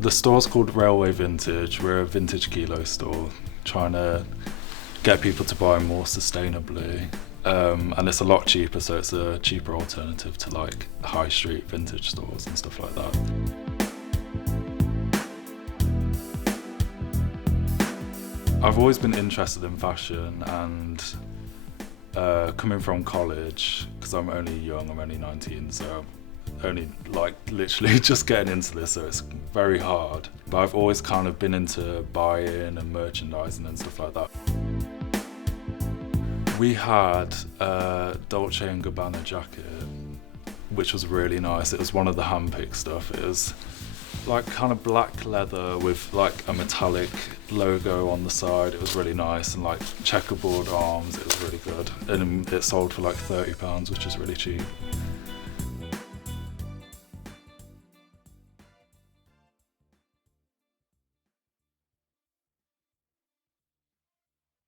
The store's called Railway Vintage. We're a vintage kilo store, trying to get people to buy more sustainably. And it's a lot cheaper, so it's a cheaper alternative to like high street vintage stores and stuff like that. I've always been interested in fashion, and coming from college, because I'm only young, I'm only 19, so only like literally just getting into this, so it's very hard. But I've always kind of been into buying and merchandising and stuff like that. We had a Dolce & Gabbana jacket, which was really nice. It was one of the hand-picked stuff. It was like kind of black leather with like a metallic logo on the side. It was really nice, and like checkerboard arms. It was really good, and it sold for like £30, which is really cheap.